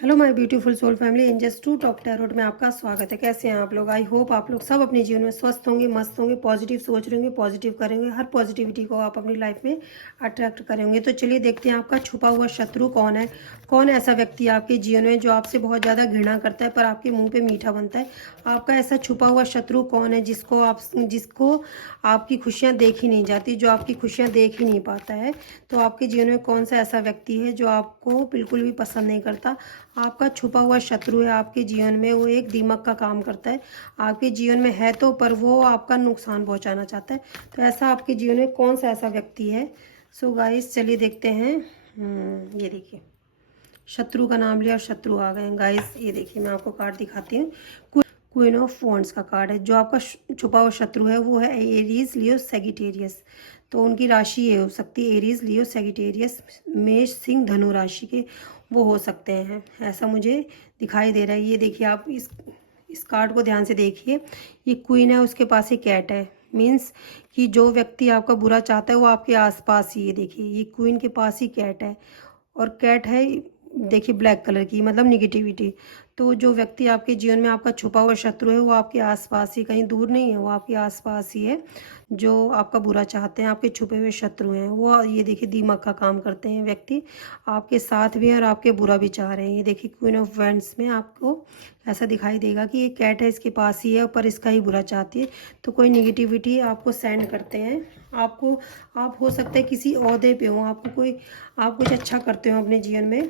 Hello my beautiful soul family, angels to top tarot में आपका स्वागत है। कैसे हैं आप लोग? आई होप आप लोग सब अपने जीवन में स्वस्थ होंगे, मस्त होंगे, पॉजिटिव सोच रहे होंगे, पॉजिटिव करेंगे। हर पॉजिटिविटी को आप अपनी लाइफ में अट्रैक्ट करेंगे। तो चलिए देखते हैं आपका छुपा हुआ शत्रु कौन है। कौन ऐसा व्यक्ति आपके जीवन में जो आपसे बहुत ज़्यादा घृणा करता है पर आपके मुँह पर मीठा बनता है। आपका ऐसा छुपा हुआ शत्रु कौन है जिसको आपकी खुशियाँ देखी नहीं जाती, जो आपकी खुशियाँ देख ही नहीं पाता है। तो आपके जीवन में कौन सा ऐसा व्यक्ति है जो आपको बिल्कुल भी पसंद नहीं करता। आपका छुपा हुआ शत्रु है आपके जीवन में। वो एक दीमक का काम करता है आपके जीवन में है तो, पर वो आपका नुकसान पहुंचाना चाहता है। तो ऐसा आपके जीवन में कौन सा ऐसा व्यक्ति है? सो गाइस चलिए देखते हैं। ये देखिए, शत्रु का नाम लिया और शत्रु आ गए गाइस। ये देखिए, मैं आपको कार्ड दिखाती हूँ। क्वीन ऑफ वॉन्ड्स का कार्ड है। जो आपका छुपा हुआ शत्रु है वो है एरीज, लियो, सेगिटेरियस। तो उनकी राशि ये हो सकती है एरीज, लियो, सेगिटेरियस, मेष, सिंह, धनु राशि के वो हो सकते हैं, ऐसा मुझे दिखाई दे रहा है। ये देखिए, आप इस कार्ड को ध्यान से देखिए। ये क्वीन है, उसके पास ही कैट है। मीन्स कि जो व्यक्ति आपका बुरा चाहता है वो आपके आसपास ही। ये देखिए, ये क्वीन के पास ही कैट है और कैट है देखिए ब्लैक कलर की, मतलब निगेटिविटी। तो जो व्यक्ति आपके जीवन में आपका छुपा हुआ शत्रु है वो आपके आसपास ही, कहीं दूर नहीं है, वो आपके आसपास ही है। जो आपका बुरा चाहते हैं, आपके छुपे हुए शत्रु हैं वो, ये देखिए दिमाग का काम करते हैं व्यक्ति। आपके साथ भी हैं और आपके बुरा भी चाह रहे हैं। ये देखिए, क्वीन ऑफ वैंड्स में आपको ऐसा दिखाई देगा कि ये कैट है, इसके पास ही है पर इसका ही बुरा चाहती है। तो कोई निगेटिविटी आपको सेंड करते हैं आपको। आप हो सकता है किसी ओहदे पे हो, आप कुछ अच्छा करते हो अपने जीवन में।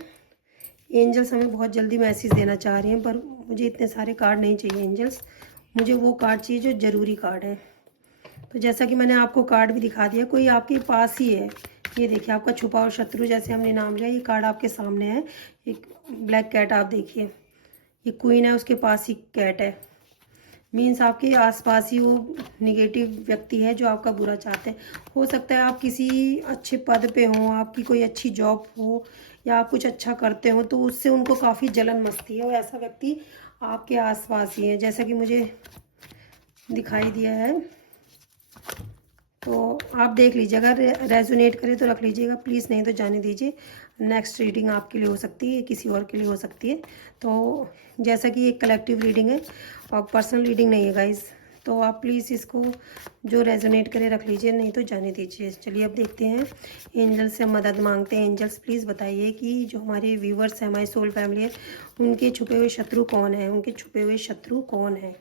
एंजल्स हमें बहुत जल्दी मैसेज देना चाह रही हैं पर मुझे इतने सारे कार्ड नहीं चाहिए एंजल्स। मुझे वो कार्ड चाहिए जो ज़रूरी कार्ड है। तो जैसा कि मैंने आपको कार्ड भी दिखा दिया, कोई आपके पास ही है। ये देखिए, आपका छुपा हुआ शत्रु जैसे हमने नाम लिया, ये कार्ड आपके सामने है। एक ब्लैक कैट आप देखिए, ये क्वीन है, उसके पास ही कैट है। मीन्स आपके आसपास ही वो निगेटिव व्यक्ति है जो आपका बुरा चाहते हैं। हो सकता है आप किसी अच्छे पद पे हो, आपकी कोई अच्छी जॉब हो या आप कुछ अच्छा करते हो तो उससे उनको काफ़ी जलन मचती है। और ऐसा व्यक्ति आपके आसपास ही है जैसा कि मुझे दिखाई दिया है। तो आप देख लीजिए, अगर रेजोनेट करे तो रख लीजिएगा प्लीज़, नहीं तो जाने दीजिए। नेक्स्ट रीडिंग आपके लिए हो सकती है, किसी और के लिए हो सकती है। तो जैसा कि एक कलेक्टिव रीडिंग है और पर्सनल रीडिंग नहीं है गाइज, तो आप प्लीज़ इसको जो रेजोनेट करे रख लीजिए, नहीं तो जाने दीजिए। चलिए अब देखते हैं, एंजल से मदद मांगते हैं। एंजल्स प्लीज़ बताइए कि जो हमारे व्यूवर्स हैं, हमारी सोल फैमिली है, उनके छुपे हुए शत्रु कौन है? उनके छुपे हुए शत्रु कौन है?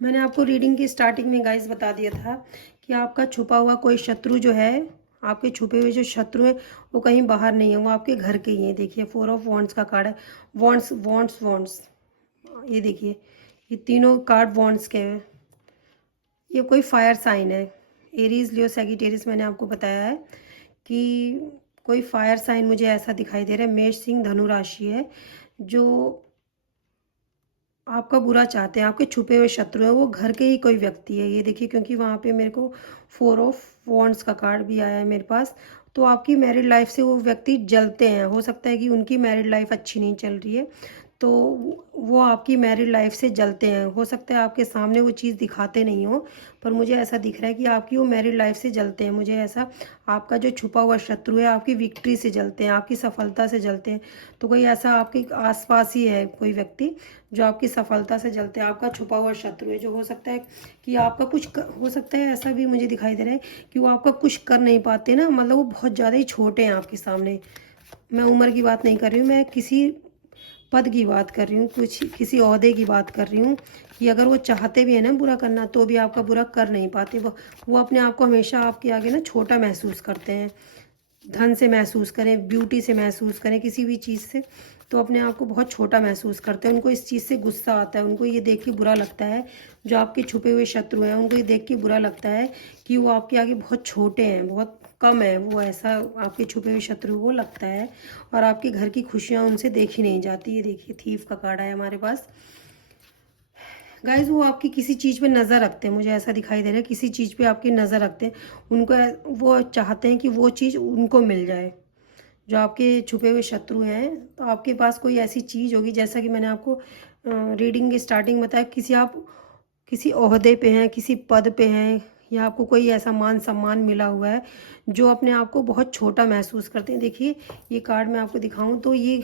मैंने आपको रीडिंग की स्टार्टिंग में गाइस बता दिया था कि आपका छुपा हुआ कोई शत्रु जो है, आपके छुपे हुए जो शत्रु हैं वो कहीं बाहर नहीं है, वो आपके घर के ही हैं। देखिए, 4 ऑफ वॉन्ड्स का कार्ड है। वॉन्ड्स वॉन्ड्स वॉन्ड्स, ये देखिए, ये तीनों कार्ड वॉन्ड्स के हैं। ये कोई फायर साइन है, एरीज, लियो, सैगिटेरियस। मैंने आपको बताया है कि कोई फायर साइन मुझे ऐसा दिखाई दे रहा है। मेष, सिंह, धनु राशि है जो आपका बुरा चाहते हैं। आपके छुपे हुए शत्रु है वो घर के ही कोई व्यक्ति है। ये देखिए, क्योंकि वहाँ पे मेरे को 4 ऑफ वॉन्ड्स का कार्ड भी आया है मेरे पास। तो आपकी मैरिड लाइफ से वो व्यक्ति जलते हैं। हो सकता है कि उनकी मैरिड लाइफ अच्छी नहीं चल रही है तो वो आपकी मैरिड लाइफ से जलते हैं। हो सकता है आपके सामने वो चीज़ दिखाते नहीं हो, पर मुझे ऐसा दिख रहा है कि आपकी वो मैरिड लाइफ से जलते हैं। मुझे ऐसा, आपका जो छुपा हुआ शत्रु है आपकी विक्ट्री से जलते हैं, आपकी सफलता से जलते हैं। तो कोई ऐसा आपके आसपास ही है कोई व्यक्ति जो आपकी सफलता से जलते हैं। आपका छुपा हुआ शत्रु है जो हो सकता है कि आपका हो सकता है ऐसा भी मुझे दिखाई दे रहा है कि वो आपका कुछ कर नहीं पाते ना, मतलब वो बहुत ज़्यादा ही छोटे हैं आपके सामने। मैं उम्र की बात नहीं कर रही हूँ, मैं किसी पद की बात कर रही हूँ, कुछ किसी ओहदे की बात कर रही हूँ कि अगर वो चाहते भी है ना बुरा करना तो भी आपका बुरा कर नहीं पाते। वो अपने आप को हमेशा आपके आगे ना छोटा महसूस करते हैं। धन से महसूस करें, ब्यूटी से महसूस करें, किसी भी चीज़ से, तो अपने आप को बहुत छोटा महसूस करते हैं। उनको इस चीज़ से गुस्सा आता है, उनको ये देख के बुरा लगता है। जो आपके छुपे हुए शत्रु हैं उनको ये देख के बुरा लगता है कि वो आपके आगे बहुत छोटे हैं, बहुत कम है। वो ऐसा आपके छुपे हुए शत्रु को लगता है और आपके घर की खुशियाँ उनसे देखी नहीं जाती। ये देखिए, थीफ का कार्ड है हमारे पास। गाइज वो आपकी किसी चीज़ पे नज़र रखते हैं, मुझे ऐसा दिखाई दे रहा है किसी चीज़ पे आपकी नज़र रखते हैं। उनको वो चाहते हैं कि वो चीज़ उनको मिल जाए। जो आपके छुपे हुए शत्रु हैं, तो आपके पास कोई ऐसी चीज़ होगी, जैसा कि मैंने आपको रीडिंग की स्टार्टिंग बताया, किसी आप किसी ओहदे पे हैं, किसी पद पे हैं, या आपको कोई ऐसा मान सम्मान मिला हुआ है जो अपने आप को बहुत छोटा महसूस करते हैं। देखिए ये कार्ड मैं आपको दिखाऊं तो ये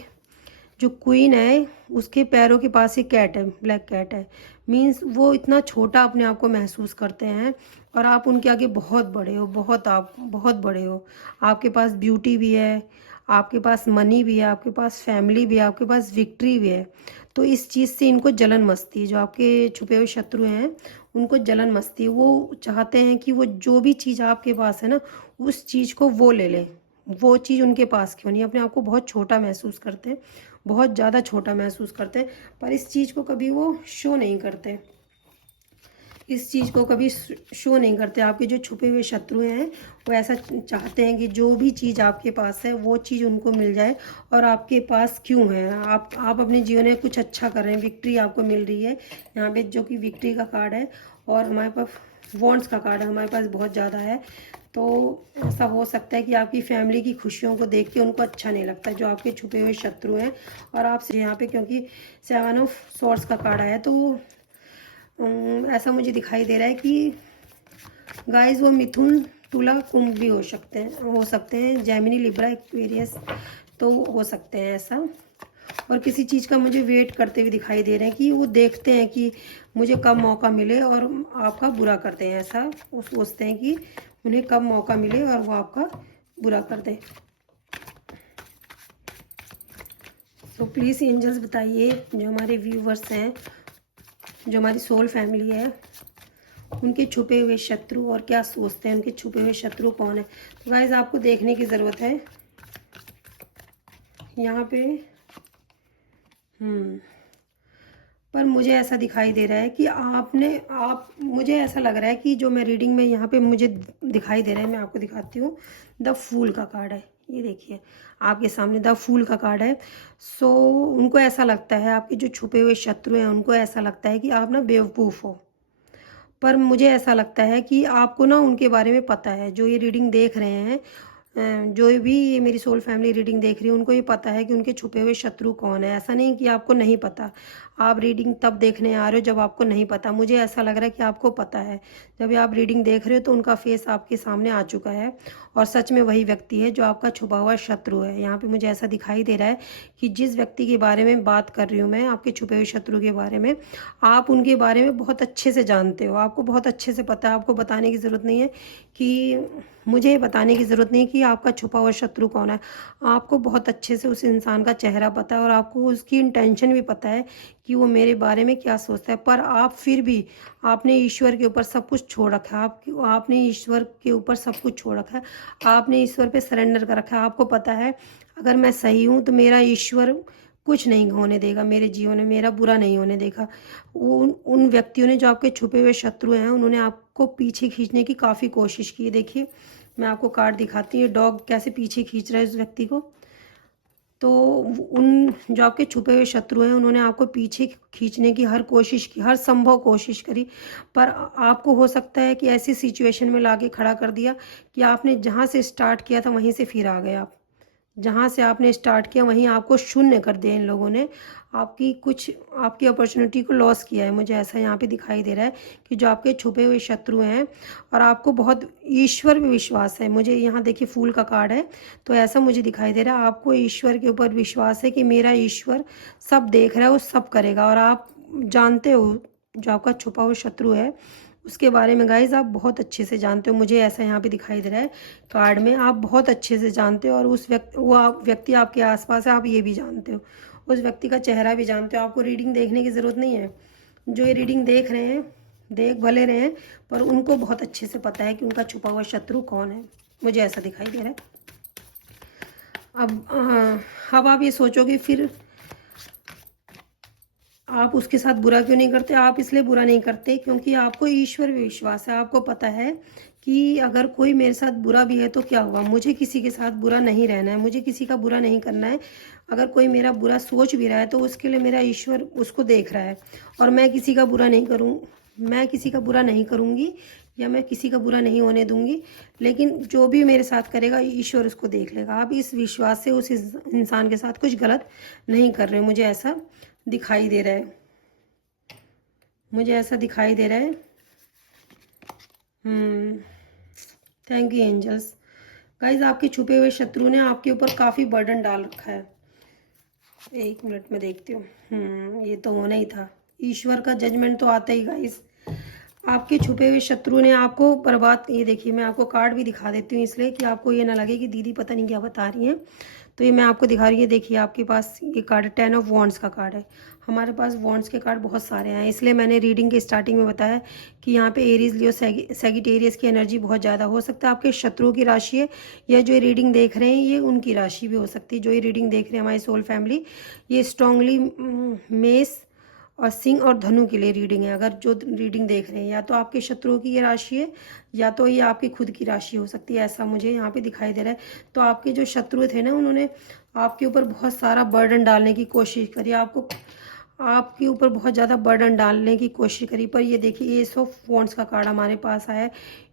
जो क्वीन है उसके पैरों के पास एक कैट है, ब्लैक कैट है। मीन्स वो इतना छोटा अपने आप को महसूस करते हैं और आप उनके आगे बहुत बड़े हो, बहुत, आप बहुत बड़े हो। आपके पास ब्यूटी भी है, आपके पास मनी भी है, आपके पास फैमिली भी है, आपके पास विक्ट्री भी है। तो इस चीज़ से इनको जलन मचती है, जो आपके छुपे हुए शत्रु हैं उनको जलन मचती है। वो चाहते हैं कि वो जो भी चीज़ आपके पास है ना, उस चीज़ को वो ले लें। वो चीज़ उनके पास क्यों नहीं, अपने आप को बहुत छोटा महसूस करते हैं, बहुत ज़्यादा छोटा महसूस करते हैं, पर इस चीज़ को कभी वो शो नहीं करते, इस चीज़ को कभी शो नहीं करते। आपके जो छुपे हुए शत्रु हैं वो ऐसा चाहते हैं कि जो भी चीज़ आपके पास है वो चीज़ उनको मिल जाए। और आपके पास क्यों है, आप अपने जीवन में कुछ अच्छा कर रहे हैं, विक्ट्री आपको मिल रही है यहाँ पे, जो कि विक्ट्री का कार्ड है। और हमारे पास वॉन्ड्स का कार्ड है, हमारे पास बहुत ज़्यादा है। तो ऐसा हो सकता है कि आपकी फैमिली की खुशियों को देख के उनको अच्छा नहीं लगता, जो आपके छुपे हुए शत्रु हैं। और आपसे यहाँ पे क्योंकि 7 ऑफ स्वॉर्ड्स का कार्ड आया, तो ऐसा मुझे दिखाई दे रहा है कि गाइस वो मिथुन, तुला, कुंभ भी हो सकते हैं, जेमिनी, लिब्रा, एक्वेरियस, तो हो सकते हैं ऐसा। और किसी चीज़ का मुझे वेट करते हुए दिखाई दे रहे हैं कि वो देखते हैं कि मुझे कब मौका मिले और आपका बुरा करते हैं। ऐसा वो सोचते हैं कि उन्हें कब मौका मिले और वो आपका बुरा कर दें। तो प्लीज़ एंजल्स बताइए, जो हमारे व्यूवर्स हैं, जो हमारी सोल फैमिली है, उनके छुपे हुए शत्रु और क्या सोचते हैं, उनके छुपे हुए शत्रु कौन है। तो गाइस आपको देखने की ज़रूरत है यहाँ पे। पर मुझे ऐसा दिखाई दे रहा है कि मुझे ऐसा लग रहा है कि जो मैं रीडिंग में यहाँ पे मुझे दिखाई दे रहा है, मैं आपको दिखाती हूँ। द फूल का कार्ड है, ये देखिए आपके सामने द फूल का कार्ड है। सो उनको ऐसा लगता है, आपके जो छुपे हुए शत्रु हैं उनको ऐसा लगता है कि आप ना बेवकूफ़ हो। पर मुझे ऐसा लगता है कि आपको ना उनके बारे में पता है, जो ये रीडिंग देख रहे हैं, जो भी ये मेरी सोल फैमिली रीडिंग देख रही है, उनको ये पता है कि उनके छुपे हुए शत्रु कौन है। ऐसा नहीं कि आपको नहीं पता, आप रीडिंग तब देखने आ रहे हो जब आपको नहीं पता। मुझे ऐसा लग रहा है कि आपको पता है, जब आप रीडिंग देख रहे हो तो उनका फेस आपके सामने आ चुका है और सच में वही व्यक्ति है जो आपका छुपा हुआ शत्रु है। यहाँ पे मुझे ऐसा दिखाई दे रहा है कि जिस व्यक्ति के बारे में बात कर रही हूँ मैं, आपके छुपे हुए शत्रु के बारे में, आप उनके बारे में बहुत अच्छे से जानते हो, आपको बहुत अच्छे से पता है। आपको बताने की ज़रूरत नहीं है कि मुझे बताने की ज़रूरत नहीं कि आपका छुपा हुआ शत्रु कौन है। आपको बहुत अच्छे से उस इंसान का चेहरा पता है और आपको उसकी इंटेंशन भी पता है कि वो मेरे बारे में क्या सोचता है। पर आप फिर भी आपने ईश्वर के ऊपर सब कुछ छोड़ रखा है, आपने ईश्वर के ऊपर सब कुछ छोड़ रखा है, आपने ईश्वर पे सरेंडर कर रखा है। आपको पता है अगर मैं सही हूँ तो मेरा ईश्वर कुछ नहीं होने देगा, मेरे जीवन में मेरा बुरा नहीं होने देगा। उन व्यक्तियों ने, जो आपके छुपे हुए शत्रु हैं, उन्होंने आपको पीछे खींचने की काफ़ी कोशिश की। देखिए मैं आपको कार्ड दिखाती हूँ, डॉग कैसे पीछे खींच रहा है उस व्यक्ति को। तो उन जो आपके छुपे हुए शत्रु हैं, उन्होंने आपको पीछे खींचने की हर कोशिश की, हर संभव कोशिश करी, पर आपको हो सकता है कि ऐसी सिचुएशन में लाके खड़ा कर दिया कि आपने जहाँ से स्टार्ट किया था वहीं से फिर आ गए आप। जहाँ से आपने स्टार्ट किया वहीं आपको शून्य कर दिया इन लोगों ने। आपकी अपॉर्चुनिटी को लॉस किया है। मुझे ऐसा यहाँ पे दिखाई दे रहा है कि जो आपके छुपे हुए शत्रु हैं, और आपको बहुत ईश्वर पे विश्वास है। मुझे यहाँ देखिए फूल का कार्ड है, तो ऐसा मुझे दिखाई दे रहा है आपको ईश्वर के ऊपर विश्वास है कि मेरा ईश्वर सब देख रहा है, वो सब करेगा। और आप जानते हो जो आपका छुपा हुआ शत्रु है उसके बारे में गाइज आप बहुत अच्छे से जानते हो। मुझे ऐसा यहाँ पे दिखाई दे रहा है कार्ड में, आप बहुत अच्छे से जानते हो। और उस व्यक्ति आपके आसपास है, आप ये भी जानते हो, उस व्यक्ति का चेहरा भी जानते हो। आपको रीडिंग देखने की ज़रूरत नहीं है। जो ये रीडिंग देख रहे हैं, देख भले रहे हैं, पर उनको बहुत अच्छे से पता है कि उनका छुपा हुआ शत्रु कौन है। मुझे ऐसा दिखाई दे रहा है। अब आप ये सोचोगे फिर आप उसके साथ बुरा क्यों नहीं करते। आप इसलिए बुरा नहीं करते क्योंकि आपको ईश्वर पे विश्वास है। आपको पता है कि अगर कोई मेरे साथ बुरा भी है तो क्या हुआ, मुझे किसी के साथ बुरा नहीं रहना है, मुझे किसी का बुरा नहीं करना है। अगर कोई मेरा बुरा सोच भी रहा है तो उसके लिए मेरा ईश्वर उसको देख रहा है, और मैं किसी का बुरा नहीं करूँगी, या मैं किसी का बुरा नहीं होने दूंगी। लेकिन जो भी मेरे साथ करेगा ईश्वर उसको देख लेगा। आप इस विश्वास से उस इंसान के साथ कुछ गलत नहीं कर रहे। मुझे ऐसा दिखाई दे रहा है। मुझे ऐसा दिखाई दे रहा है। Thank you angels. गाइज आपके छुपे हुए शत्रु ने आपके ऊपर काफ़ी बर्डन डाल रखा है। एक मिनट में देखती हूँ। ये तो होना ही था, ईश्वर का जजमेंट तो आता ही गाइस। आपके छुपे हुए शत्रु ने आपको बर्बाद, ये देखिए मैं आपको कार्ड भी दिखा देती हूँ इसलिए कि आपको ये ना लगे कि दीदी पता नहीं क्या बता रही हैं। तो ये मैं आपको दिखा रही है, देखिए आपके पास ये कार्ड 10 ऑफ वॉन्ड्स का कार्ड है। हमारे पास वॉन्ड्स के कार्ड बहुत सारे हैं, इसलिए मैंने रीडिंग के स्टार्टिंग में बताया कि यहाँ पे एरीज लियो सेगिटेरियस की एनर्जी बहुत ज़्यादा हो सकता है। आपके शत्रुओं की राशि है, या जो ये रीडिंग देख रहे हैं ये उनकी राशि भी हो सकती है। जो ये रीडिंग देख रहे हैं हमारी सोल फैमिली, ये स्ट्रांगली मेष और सिंह और धनु के लिए रीडिंग है। अगर जो रीडिंग देख रहे हैं या तो आपके शत्रुओं की ये राशि है, या तो ये आपकी खुद की राशि हो सकती है, ऐसा मुझे यहाँ पे दिखाई दे रहा है। तो आपके जो शत्रु थे ना, उन्होंने आपके ऊपर बहुत सारा बर्डन डालने की कोशिश करी, आपके ऊपर बहुत ज़्यादा बर्डन डालने की कोशिश करी। पर ये देखिए एस ऑफ वॉन्ड्स का कार्ड हमारे पास आया है।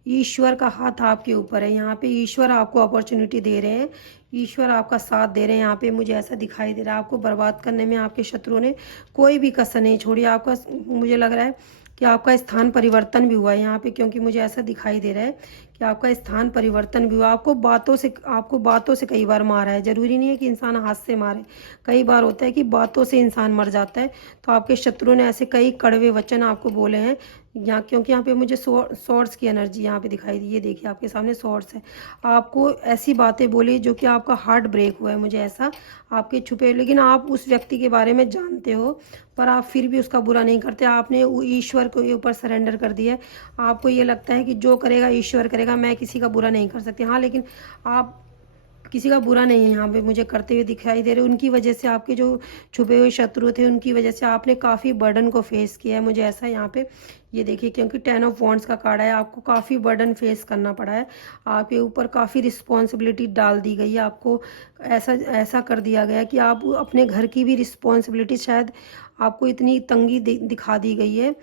ईश्वर का हाथ आपके ऊपर है, यहाँ पे ईश्वर आपको अपॉर्चुनिटी दे रहे हैं, ईश्वर आपका साथ दे रहे हैं। यहाँ पे मुझे ऐसा दिखाई दे रहा है, आपको बर्बाद करने में आपके शत्रुओं ने कोई भी कसर नहीं छोड़ी। आपका, मुझे लग रहा है कि आपका स्थान परिवर्तन भी हुआ है यहाँ पे, क्योंकि मुझे ऐसा दिखाई दे रहा है कि आपका स्थान परिवर्तन भी हुआ। आपको बातों से कई बार मारा है। ज़रूरी नहीं है कि इंसान हाथ से मारे, कई बार होता है कि बातों से इंसान मर जाता है। तो आपके शत्रुओं ने ऐसे कई कड़वे वचन आपको बोले हैं यहाँ, क्योंकि यहाँ पे मुझे सॉर्ड्स की एनर्जी यहाँ पे दिखाई दी। ये देखिए आपके सामने सॉर्ड्स है। आपको ऐसी बातें बोली जो कि आपका हार्ट ब्रेक हुआ है, मुझे ऐसा आपके छुपे, लेकिन आप उस व्यक्ति के बारे में जानते हो पर आप फिर भी उसका बुरा नहीं करते। आपने ईश्वर के ऊपर सरेंडर कर दिया है। आपको ये लगता है कि जो करेगा ईश्वर करेगा, मैं किसी का बुरा नहीं कर सकती। हाँ, लेकिन आप किसी का बुरा नहीं है यहाँ पे मुझे करते हुए दिखाई दे रहे। उनकी वजह से, आपके जो छुपे हुए शत्रु थे उनकी वजह से आपने काफ़ी बर्डन को फेस किया है, मुझे ऐसा यहाँ पे ये देखिए। क्योंकि 10 ऑफ वॉन्ड्स का कार्ड है, आपको काफ़ी बर्डन फेस करना पड़ा है, आपके ऊपर काफ़ी रिस्पॉन्सिबिलिटी डाल दी गई है। आपको ऐसा ऐसा कर दिया गया कि आप अपने घर की भी रिस्पॉन्सिबिलिटी, शायद आपको इतनी तंगी दिखा दी गई है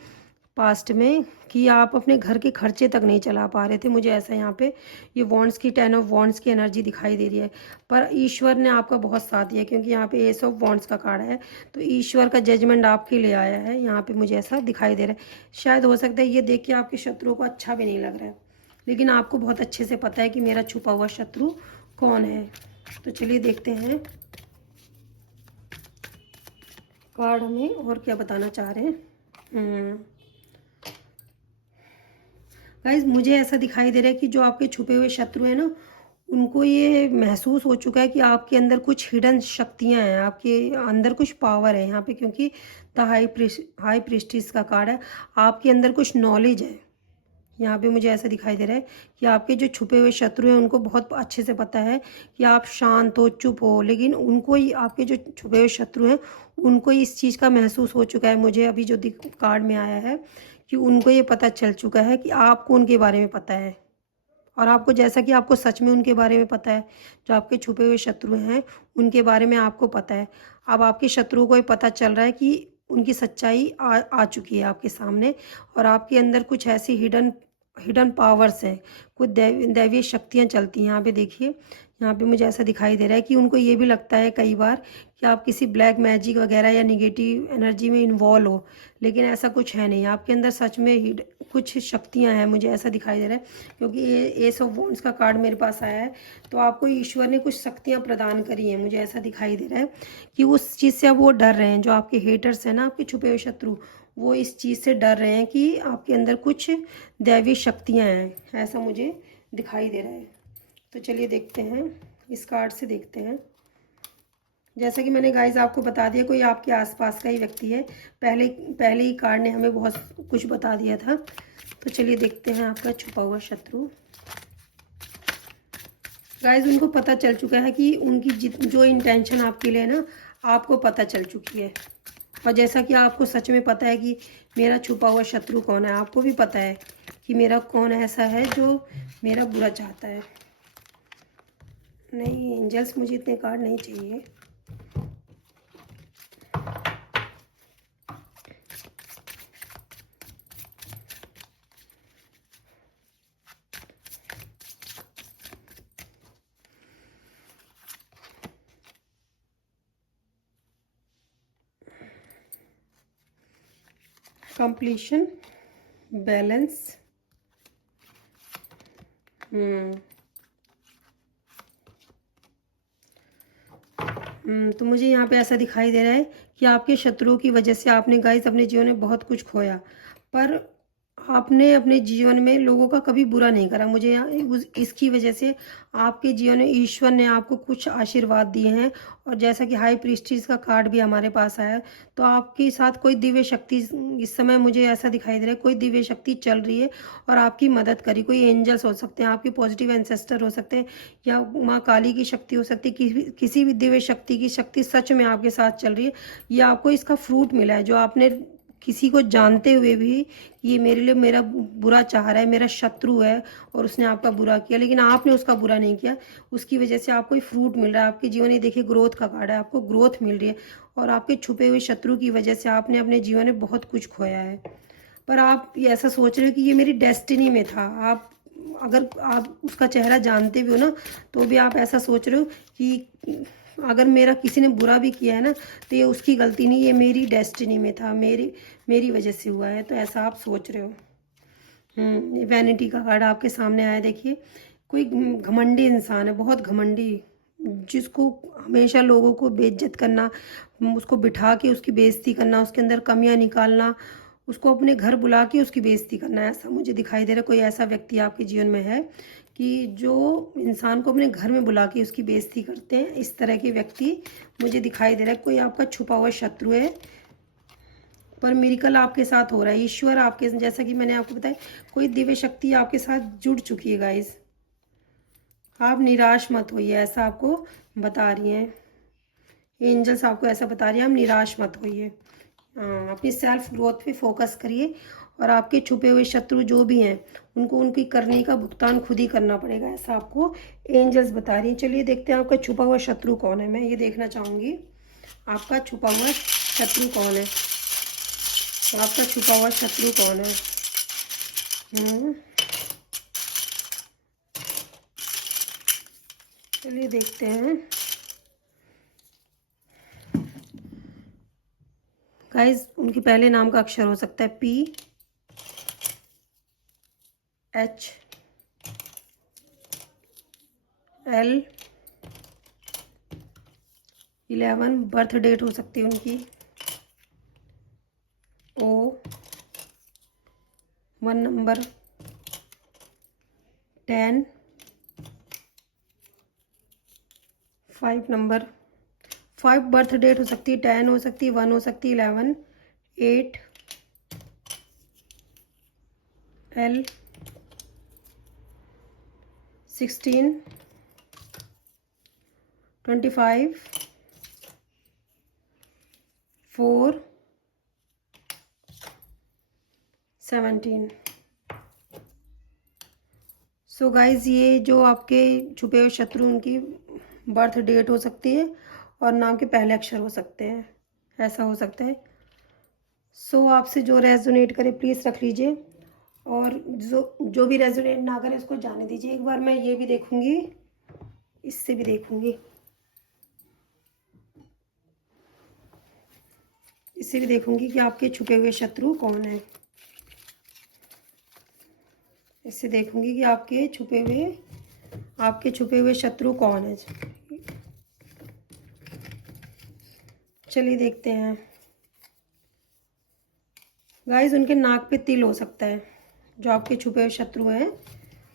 पास्ट में कि आप अपने घर के खर्चे तक नहीं चला पा रहे थे। मुझे ऐसा यहाँ पे ये वॉन्ड्स की 10 ऑफ वॉन्ड्स की एनर्जी दिखाई दे रही है। पर ईश्वर ने आपका बहुत साथ दिया, क्योंकि यहाँ पे एस ऑफ वॉन्ड्स का कार्ड है, तो ईश्वर का जजमेंट आपके लिए आया है। यहाँ पे मुझे ऐसा दिखाई दे रहा है। शायद हो सकता है ये देख के आपके शत्रुओं को अच्छा भी नहीं लग रहा है, लेकिन आपको बहुत अच्छे से पता है कि मेरा छुपा हुआ शत्रु कौन है। तो चलिए देखते हैं कार्ड हमें और क्या बताना चाह रहे हैं। गाइज मुझे ऐसा दिखाई दे रहा है कि जो आपके छुपे हुए शत्रु हैं ना, उनको ये महसूस हो चुका है कि आपके अंदर कुछ हिडन शक्तियां हैं, आपके अंदर कुछ पावर है यहाँ पे। क्योंकि द हाई प्रिस्टिस का कार्ड है, आपके अंदर कुछ नॉलेज है। यहाँ पे मुझे ऐसा दिखाई दे रहा है कि आपके जो छुपे हुए शत्रु हैं उनको बहुत अच्छे से पता है कि आप शांत हो, चुप हो, लेकिन उनको ही, आपके जो छुपे हुए शत्रु हैं उनको ही इस चीज़ का महसूस हो चुका है। मुझे अभी जो कार्ड में आया है कि उनको ये पता चल चुका है कि आपको उनके बारे में पता है, और आपको, जैसा कि आपको सच में उनके बारे में पता है, जो आपके छुपे हुए शत्रु हैं उनके बारे में आपको पता है। अब आपके शत्रुओं को ये पता चल रहा है कि उनकी सच्चाई आ चुकी है आपके सामने, और आपके अंदर कुछ ऐसी हिडन पावर्स हैं, कुछ दैवीय शक्तियाँ चलती हैं। यहाँ पे देखिए, यहाँ पे मुझे ऐसा दिखाई दे रहा है कि उनको ये भी लगता है कई बार कि आप किसी ब्लैक मैजिक वगैरह या निगेटिव एनर्जी में इन्वॉल्व हो, लेकिन ऐसा कुछ है नहीं। आपके अंदर सच में कुछ शक्तियाँ हैं, मुझे ऐसा दिखाई दे रहा है। क्योंकि ये एस ऑफ वॉन्ड्स का कार्ड मेरे पास आया है, तो आपको ईश्वर ने कुछ शक्तियाँ प्रदान करी हैं। मुझे ऐसा दिखाई दे रहा है कि उस चीज़ से अब वो डर रहे हैं, जो आपके हेटर्स हैं ना, आपके छुपे हुए शत्रु, वो इस चीज़ से डर रहे हैं कि आपके अंदर कुछ दैवी शक्तियाँ हैं, ऐसा मुझे दिखाई दे रहा है। तो चलिए देखते हैं, इस कार्ड से देखते हैं। जैसा कि मैंने गाइस आपको बता दिया, कोई आपके आसपास का ही व्यक्ति है। पहले ही कार्ड ने हमें बहुत कुछ बता दिया था। तो चलिए देखते हैं आपका छुपा हुआ शत्रु। गाइस उनको पता चल चुका है कि उनकी जो इंटेंशन आपके लिए है ना, आपको पता चल चुकी है। और जैसा कि आपको सच में पता है कि मेरा छुपा हुआ शत्रु कौन है, आपको भी पता है कि मेरा कौन ऐसा है जो मेरा बुरा चाहता है। नहीं एंजल्स, मुझे इतने कार्ड नहीं चाहिए। Completion, balance. तो मुझे यहाँ पे ऐसा दिखाई दे रहा है कि आपके शत्रुओं की वजह से आपने गाइस अपने जीवन में बहुत कुछ खोया, पर आपने अपने जीवन में लोगों का कभी बुरा नहीं करा। मुझे यहाँ इसकी वजह से आपके जीवन में ईश्वर ने आपको कुछ आशीर्वाद दिए हैं। और जैसा कि हाई प्रीस्टिस का कार्ड भी हमारे पास आया है, तो आपके साथ कोई दिव्य शक्ति इस समय मुझे ऐसा दिखाई दे रहा है, कोई दिव्य शक्ति चल रही है और आपकी मदद करी। कोई एंजल्स हो सकते हैं, आपके पॉजिटिव एंसेस्टर हो सकते हैं, या माँ काली की शक्ति हो सकती है। किसी भी दिव्य शक्ति की शक्ति सच में आपके साथ चल रही है, या आपको इसका फ्रूट मिला है, जो आपने किसी को जानते हुए भी ये मेरे लिए मेरा बुरा चाह रहा है, मेरा शत्रु है और उसने आपका बुरा किया, लेकिन आपने उसका बुरा नहीं किया, उसकी वजह से आपको फ्रूट मिल रहा है आपके जीवन में। देखिए ग्रोथ का कार्ड है, आपको ग्रोथ मिल रही है। और आपके छुपे हुए शत्रु की वजह से आपने अपने जीवन में बहुत कुछ खोया है, पर आप ये ऐसा सोच रहे हो कि ये मेरी डेस्टिनी में था। आप अगर आप उसका चेहरा जानते भी हो ना, तो भी आप ऐसा सोच रहे हो कि अगर मेरा किसी ने बुरा भी किया है ना, तो ये उसकी गलती नहीं, ये मेरी डेस्टिनी में था, मेरी वजह से हुआ है। तो ऐसा आप सोच रहे हो। वैनिटी का कार्ड आपके सामने आया। देखिए कोई घमंडी इंसान है, बहुत घमंडी, जिसको हमेशा लोगों को बेइज्जत करना, उसको बिठा के उसकी बेइज्जती करना, उसके अंदर कमियां निकालना, उसको अपने घर बुला के उसकी बेइज्जती करना। ऐसा मुझे दिखाई दे रहा है। कोई ऐसा व्यक्ति आपके जीवन में है कि जो इंसान को अपने घर में बुला के उसकी बेइज्जती करते हैं। इस तरह के व्यक्ति मुझे दिखाई दे रहा है। कोई आपका छुपा हुआ शत्रु है, पर मिरेकल आपके साथ हो रहा है। ईश्वर आपके, जैसा कि मैंने आपको बताया, कोई दिव्य शक्ति आपके साथ जुड़ चुकी है गाइस। आप निराश मत होइए, ऐसा आपको बता रही हैं एंजल्स, आपको ऐसा बता रही है, आप निराश मत होइए। अपनी सेल्फ ग्रोथ पे फोकस करिए, और आपके छुपे हुए शत्रु जो भी हैं उनको उनकी करनी का भुगतान खुद ही करना पड़ेगा, ऐसा आपको एंजल्स बता रही हैं। चलिए देखते हैं आपका छुपा हुआ शत्रु कौन है। मैं ये देखना चाहूँगी आपका छुपा हुआ शत्रु कौन है। आपका छुपा हुआ शत्रु कौन है। चलिए देखते हैं गाइस। उनके पहले नाम का अक्षर हो सकता है P H L 11, birth date हो सकती है उनकी O 1 number 10 5 number 5 birth date हो सकती है, 10 हो सकती है, 1 हो सकती है, 11 8 L 16 25 4 17। सो गाइज, ये जो आपके छुपे हुए शत्रु, उनकी बर्थ डेट हो सकती है और नाम के पहले अक्षर हो सकते हैं, ऐसा हो सकता है। सो आपसे जो रेजोनेट करे प्लीज़ रख लीजिए, और जो भी रेजोनेट ना करे उसको जाने दीजिए। एक बार मैं ये भी देखूंगी, इससे भी देखूंगी, इससे भी देखूंगी कि आपके छुपे हुए शत्रु कौन है। इससे देखूंगी कि आपके छुपे हुए शत्रु कौन है। चलिए देखते हैं गाइस। उनके नाक पे तिल हो सकता है, जो आपके छुपे हुए शत्रु हैं,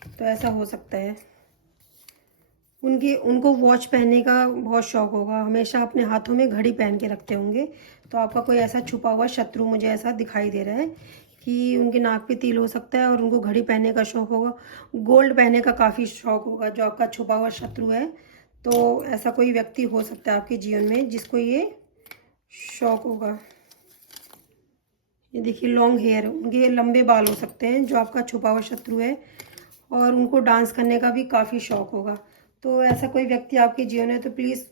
तो ऐसा हो सकता है। उनको वॉच पहनने का बहुत शौक होगा, हमेशा अपने हाथों में घड़ी पहन के रखते होंगे। तो आपका कोई ऐसा छुपा हुआ शत्रु मुझे ऐसा दिखाई दे रहा है कि उनके नाक पे तिल हो सकता है और उनको घड़ी पहनने का शौक होगा, गोल्ड पहनने का काफ़ी शौक होगा, जो आपका छुपा हुआ शत्रु है। तो ऐसा कोई व्यक्ति हो सकता है आपके जीवन में जिसको ये शौक होगा। ये देखिए लॉन्ग हेयर, उनके लंबे बाल हो सकते हैं, जो आपका छुपा हुआ शत्रु है, और उनको डांस करने का भी काफ़ी शौक होगा। तो ऐसा कोई व्यक्ति आपके जीवन में, तो प्लीज़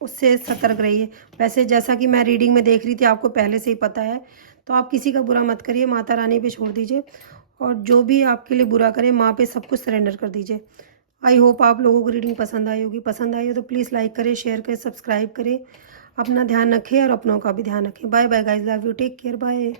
उससे सतर्क रहिए। वैसे जैसा कि मैं रीडिंग में देख रही थी, आपको पहले से ही पता है, तो आप किसी का बुरा मत करिए, माता रानी पे छोड़ दीजिए, और जो भी आपके लिए बुरा करे माँ पे सब कुछ सरेंडर कर दीजिए। आई होप आप लोगों को रीडिंग पसंद आई होगी। पसंद आई हो तो प्लीज़ लाइक करें, शेयर करें, सब्सक्राइब करें। अपना ध्यान रखें और अपनों का भी ध्यान रखें। Bye bye guys, love you, take care, bye.